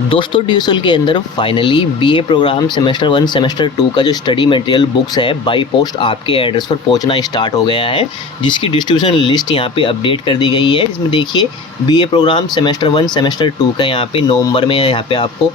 दोस्तों ड्यूसल के अंदर finally BA programme semester 1 semester 2 का जो स्टडी मटेरियल बुक्स है बाई पोस्ट आपके एड्रेस पर पहुंचना स्टार्ट हो गया है, जिसकी डिस्ट्रीब्यूशन लिस्ट यहां पे अपडेट कर दी गई है। इसमें देखिए बीए प्रोग्राम सेमेस्टर 1 सेमेस्टर 2 का यहां पे नवंबर में यहां पे आपको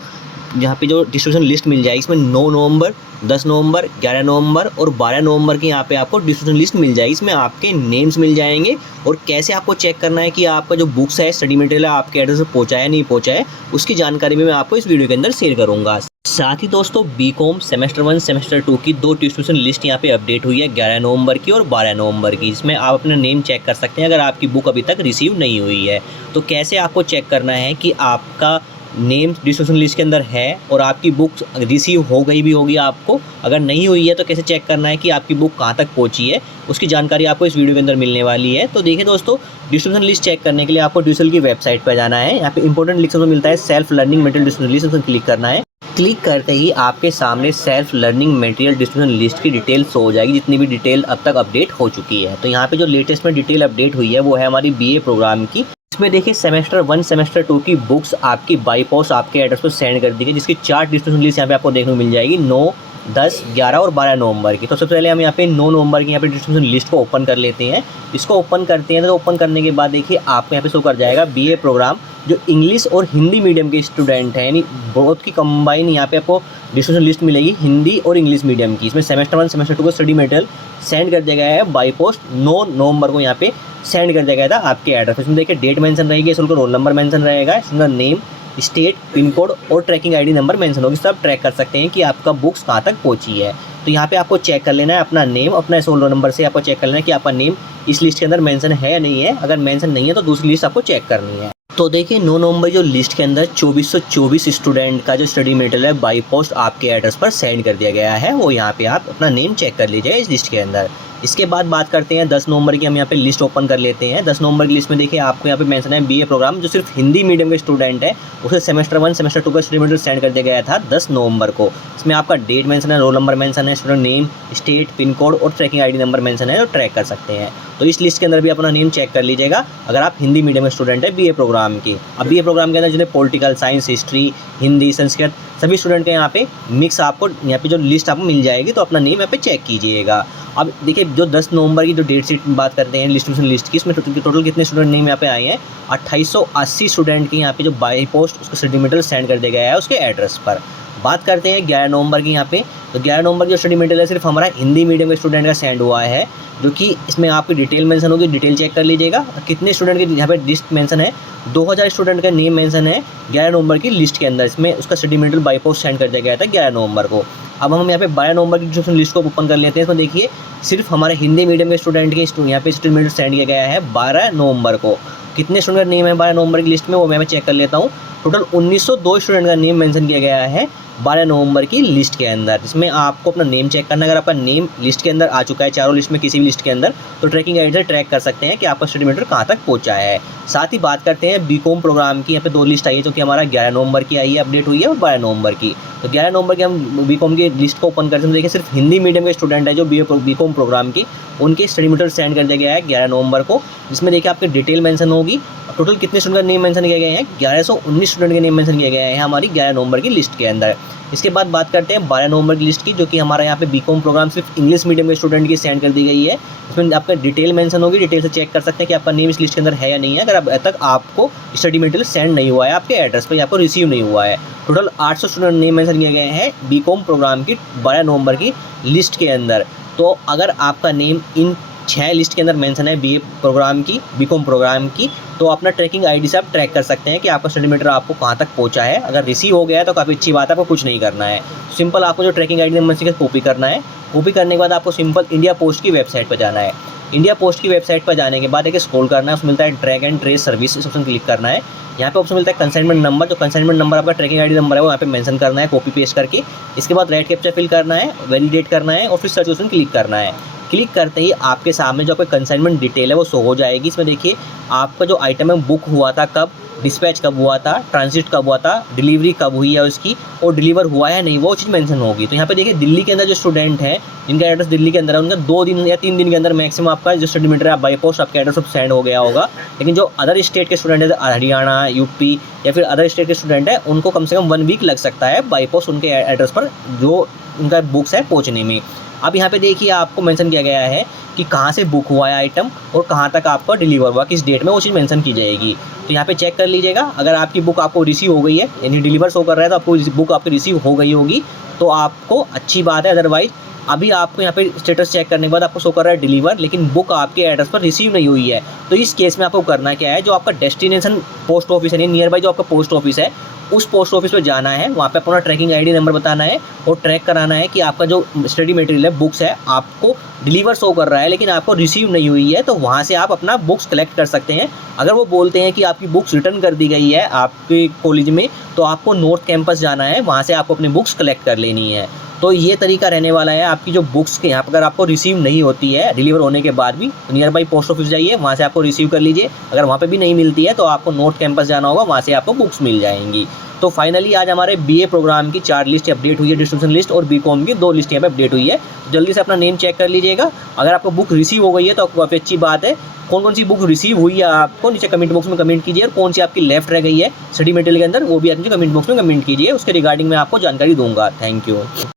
यहाँ पे जो डिस्ट्रीब्यूशन लिस्ट मिल जाएगी, इसमें 9 नवंबर, 10 नवंबर, 11 नवंबर और 12 नवंबर की यहाँ पे आपको डिस्ट्रीब्यूशन लिस्ट मिल जाएगी। इसमें आपके नेम्स मिल जाएंगे और कैसे आपको चेक करना है कि आपका जो बुक्स है स्टडी मटेरियल है आपके एड्रेस पर पहुँचा है नहीं पहुँचा है, उसकी जानकारी भी मैं आपको इस वीडियो के अंदर शेयर करूँगा। साथ ही दोस्तों बीकॉम सेमेस्टर 1 सेमेस्टर 2 की 2 डिस्ट्रीब्यूशन लिस्ट यहाँ पे अपडेट हुई है 11 नवंबर की और 12 नवंबर की। इसमें आप अपना नेम चेक कर सकते हैं अगर आपकी बुक अभी तक रिसीव नहीं हुई है। तो कैसे आपको चेक करना है कि आपका नेम डिस्ट्रीब्यूशन लिस्ट के अंदर है और आपकी बुक रिसीव हो गई भी होगी आपको, अगर नहीं हुई है तो कैसे चेक करना है कि आपकी बुक कहाँ तक पहुँची है, उसकी जानकारी आपको इस वीडियो के अंदर मिलने वाली है। तो देखिए दोस्तों, डिस्ट्रीब्यूशन लिस्ट चेक करने के लिए आपको ड्यूसल की वेबसाइट पर जाना है। यहाँ पे इंपॉर्टेंट लिंक मिलता है self learning material distribution list, पर क्लिक करना है। क्लिक करते ही आपके सामने self learning material distribution list की डिटेल शो हो जाएगी, जितनी भी डिटेल अब तक अपडेट हो चुकी है। तो यहाँ पे जो लेटेस्ट में डिटेल अपडेट हुई है वो है हमारी बीए प्रोग्राम की। इसमें देखिए सेमेस्टर 1 सेमेस्टर 2 की बुक्स आपकी बाई पोस्ट आपके एड्रेस पर सेंड कर दी गई, जिसकी 4 डिस्ट्रीब्यूशन लिस्ट यहाँ पे आपको देखने को मिल जाएगी 9, 10, 11 और 12 नवंबर की। तो सबसे पहले हम यहाँ पे 9 नवंबर की यहाँ पे डिस्ट्रीब्यूशन लिस्ट को ओपन कर लेते हैं। इसको ओपन करते हैं तो ओपन करने के बाद देखिए आपको यहाँ पे शो कर जाएगा बीए प्रोग्राम जो इंग्लिश और हिंदी मीडियम के स्टूडेंट हैं, यानी बहुत की कंबाइन यहाँ पे आपको डिस्ट्रीब्यूशन लिस्ट मिलेगी हिंदी और इंग्लिश मीडियम की। इसमें सेमेस्टर 1 सेमेस्टर 2 का स्टडी मटेरियल सेंड कर दिया गया है बाई पोस्ट 9 नवंबर को यहाँ पे सेंड कर दिया गया था आपके एड्रेस। इसमें देखिए डेट मेंशन रहेगी, इसका रोल नंबर मेंशन रहेगा, इसका नेम, स्टेट, पिन कोड और ट्रैकिंग आईडी नंबर मेंशन होगी। सब ट्रैक कर सकते हैं कि आपका बुक्स कहाँ तक पहुँची है। तो यहाँ पे आपको चेक कर लेना है अपना नेम, अपना रोल नंबर से आपको चेक कर लेना है कि आपका नेम इस लिस्ट के अंदर मेंशन है या नहीं है। अगर मेंशन नहीं है तो दूसरी लिस्ट आपको चेक करनी है। तो देखिए 9 नवंबर जो लिस्ट के अंदर 2424 स्टूडेंट का जो स्टडी मटेरियल है बाई पोस्ट आपके एड्रेस पर सेंड कर दिया गया है, वो यहाँ पे आप अपना नेम चेक कर लीजिएगा इस लिस्ट के अंदर। इसके बाद बात करते हैं 10 नवंबर की। हम यहाँ पे लिस्ट ओपन कर लेते हैं। 10 नवंबर की लिस्ट में देखिए आपको यहाँ पे मेंशन है बीए प्रोग्राम जो सिर्फ हिंदी मीडियम के स्टूडेंट है, उसे सेमेस्टर 1 सेमेस्टर 2 का स्टडी मटेरियल सेंड कर दिया गया था 10 नवंबर को। इसमें आपका डेट मेंशन है, रोल नंबर मेंशन है, student name, state, pin code और ट्रैकिंग आईडी नंबर मेंशन है, जो ट्रैक कर सकते हैं। तो इस लिस्ट के अंदर भी अपना नेम चेक कर लीजिएगा अगर आप हिंदी मीडियम के स्टूडेंट है बीए प्रोग्राम की। अब बीए प्रोग्राम के अंदर जिन्हें political science, history, Hindi, Sanskrit सभी स्टूडेंट के यहाँ पे मिक्स आपको यहाँ पे जो लिस्ट आपको मिल जाएगी, तो अपना नेम यहाँ पे चेक कीजिएगा। अब देखिए जो 10 नवंबर की जो डेट शीट बात करते हैं डिस्ट्रीब्यूशन लिस्ट की, इसमें टोटल कितने स्टूडेंट नेम यहाँ पे आए हैं 2880 स्टूडेंट की यहाँ पे जो बाई पोस्ट उसको स्टडी मटेरियल सेंड कर दिया गया है उसके एड्रेस पर। बात करते हैं 11 नवंबर की यहाँ पे। तो 11 नवंबर की जो स्टडी मटेरियल है सिर्फ हमारा हिंदी मीडियम के स्टूडेंट का सेंड हुआ है, जो कि इसमें आपकी डिटेल मेंशन होगी, डिटेल चेक कर लीजिएगा। कितने स्टूडेंट के यहाँ पे लिस्ट मेंशन है 2000 स्टूडेंट का नेम मेंशन है 11 नवंबर की लिस्ट के अंदर। इसमें उसका study material by post send कर दिया गया था 11 नवंबर को। अब हम यहाँ पे 12 नवंबर की डिस्ट्रीब्यूशन लिस्ट को ओपन कर लेते हैं। इसमें देखिए सिर्फ हमारे हिंदी मीडियम के स्टूडेंट के यहाँ पे स्टडी मटेरियल सेंड किया गया है 12 नवंबर को। कितने स्टूडेंट का नेम है 12 नवंबर की लिस्ट में वो मैं चेक कर लेता हूँ। टोटल 1902 स्टूडेंट का नेम मेंशन किया गया है 12 नवंबर की लिस्ट के अंदर। इसमें आपको अपना नेम चेक करना है। अगर आपका नेम लिस्ट के अंदर आ चुका है चारों लिस्ट में किसी भी लिस्ट के अंदर, तो ट्रैकिंग आईडी से ट्रैक कर सकते हैं कि आपका स्टडी मटेरियल कहाँ तक पहुँचा है। साथ ही बात करते हैं बीकॉम प्रोग्राम की। यहाँ पे 2 लिस्ट आई है जो कि हमारा 11 नवंबर की आई है, अपडेट हुई है, और 12 नवंबर की। तो 11 नवंबर की हम बीकॉम की लिस्ट को ओपन करते हैं। देखिए सिर्फ हिंदी मीडियम के स्टूडेंट है जो बीकॉम प्रोग्राम की, उनके स्टडी मटेरियल सेंड कर दिया गया है 11 नवंबर को, जिसमें देखिए आपके डिटेल मेंशन होगी। टोटल कितने स्टूडेंट का नेम मेंशन किया गया है 1119 स्टूडेंट के नेम मेंशन किया गया है हमारी 11 नवंबर की लिस्ट के अंदर। इसके बाद बात करते हैं 12 नवंबर की लिस्ट की, जो कि हमारा यहाँ पे बीकॉम प्रोग्राम सिर्फ इंग्लिश मीडियम के स्टूडेंट की सेंड कर दी गई है। इसमें आपका डिटेल मेंशन होगी, डिटेल से चेक कर सकते हैं कि आपका नेम इस लिस्ट के अंदर है या नहीं है। अगर अब तक आपको स्टडी मटेरियल सेंड नहीं हुआ है आपके एड्रेस पर, आपको रिसीव नहीं हुआ है। टोटल 800 स्टूडेंट नेम मेंशन किए गए हैं बीकॉम प्रोग्राम की 12 नवंबर की लिस्ट के अंदर। तो अगर आपका नेम इन 6 लिस्ट के अंदर मेंशन है बीए प्रोग्राम की, बीकॉम प्रोग्राम की, तो अपना ट्रैकिंग आईडी से आप ट्रैक कर सकते हैं कि आपका स्टडी मटेरियल आपको कहाँ तक पहुँचा है। अगर रिसीव हो गया है तो काफ़ी अच्छी बात है, आपको कुछ नहीं करना है। सिंपल आपको जो ट्रैकिंग आईडी नंबर से कॉपी करना है। कॉपी करने के बाद आपको सिंपल इंडिया पोस्ट की वेबसाइट पर जाना है। इंडिया पोस्ट की वेबसाइट पर जाने के बाद एक स्क्रॉल करना है, उसमें मिलता है ट्रैक एंड ट्रेस सर्विस, इस ऑप्शन क्लिक करना है। यहाँ पे ऑप्शन मिलता है कंसाइनमेंट नंबर, जो कंसाइनमेंट नंबर आपका ट्रैकिंग आईडी नंबर है वो यहाँ पे मेंशन करना है कॉपी पेस्ट करके। इसके बाद राइट कैप्चा फिल करना है, वैलिडेट करना है और फिर सर्च ऑप्शन क्लिक करना है। क्लिक करते ही आपके सामने जो आपका कंसाइनमेंट डिटेल है वो शो हो जाएगी। इसमें देखिए आपका जो आइटम है बुक हुआ था कब, डिस्पैच कब हुआ था, ट्रांजिट कब हुआ था, डिलीवरी कब हुई है उसकी, और डिलीवर हुआ है नहीं, वो चीज़ मेंशन होगी। तो यहाँ पे देखिए दिल्ली के अंदर जो स्टूडेंट हैं जिनका एड्रेस दिल्ली के अंदर है, उनका 2 दिन या 3 दिन के अंदर मैक्सिमम आपका जो स्टडी मटेरियल बाई पोस्ट आपके एड्रेस पर सेंड हो गया होगा। लेकिन जो अदर स्टेट के स्टूडेंट है, हरियाणा, यूपी या फिर अदर स्टेट के स्टूडेंट है, उनको कम से कम 1 वीक लग सकता है बाई पोस्ट उनके एड्रेस पर जो उनका बुक्स है पहुँचने में। अब यहाँ पे देखिए आपको मेंशन किया गया है कि कहाँ से बुक हुआ है आइटम और कहाँ तक आपका डिलीवर हुआ, किस डेट में वो चीज़ मेंशन की जाएगी। तो यहाँ पे चेक कर लीजिएगा, अगर आपकी बुक आपको रिसीव हो गई है यानी डिलीवर शो कर रहा है तो आपको बुक आपकी रिसीव हो गई होगी तो आपको अच्छी बात है। अदरवाइज अभी आपको यहाँ पे स्टेटस चेक करने के बाद आपको शो कर रहा है डिलीवर, लेकिन बुक आपके एड्रेस पर रिसीव नहीं हुई है। तो इस केस में आपको करना क्या है, जो आपका डेस्टिनेशन पोस्ट ऑफिस है, नियर बाई जो आपका पोस्ट ऑफिस है, उस पोस्ट ऑफिस पे जाना है, वहाँ पे अपना ट्रैकिंग आईडी नंबर बताना है और ट्रैक कराना है कि आपका जो स्टडी मटेरियल है, बुक्स है, आपको डिलीवर शो कर रहा है लेकिन आपको रिसीव नहीं हुई है। तो वहाँ से आप अपना बुक्स कलेक्ट कर सकते हैं। अगर वो बोलते हैं कि आपकी बुक्स रिटर्न कर दी गई है आपके कॉलेज में, तो आपको नॉर्थ कैंपस जाना है, वहाँ से आपको अपनी बुक्स कलेक्ट कर लेनी है। तो ये तरीका रहने वाला है आपकी जो बुक्स के यहाँ पर अगर आपको रिसीव नहीं होती है डिलीवर होने के बाद भी, नियर बाई पोस्ट ऑफिस जाइए, वहाँ से आपको रिसीव कर लीजिए। अगर वहाँ पे भी नहीं मिलती है तो आपको नॉर्थ कैंपस जाना होगा, वहाँ से आपको बुक्स मिल जाएंगी। तो फाइनली आज हमारे बीए प्रोग्राम की 4 लिस्ट अपडेट हुई है, डिस्ट्रीब्यूशन लिस्ट, और बीकॉम की 2 लिस्ट यहाँ पे अपडेट हुई है। जल्दी से अपना नेम चेक कर लीजिएगा। अगर आपको बुक रिसीव हो गई है तो काफ़ी अच्छी बात है। कौन कौन सी बुक रिसीव हुई है आपको नीचे कमेंट बॉक्स में कमेंट कीजिए, और कौन सी आपकी लेफ्ट रह गई है स्टडी मटेरियल के अंदर वो भी आप नीचे कमेंट बॉक्स में कमेंट कीजिए। उसके रिगार्डिंग मैं आपको जानकारी दूंगा। Thank you.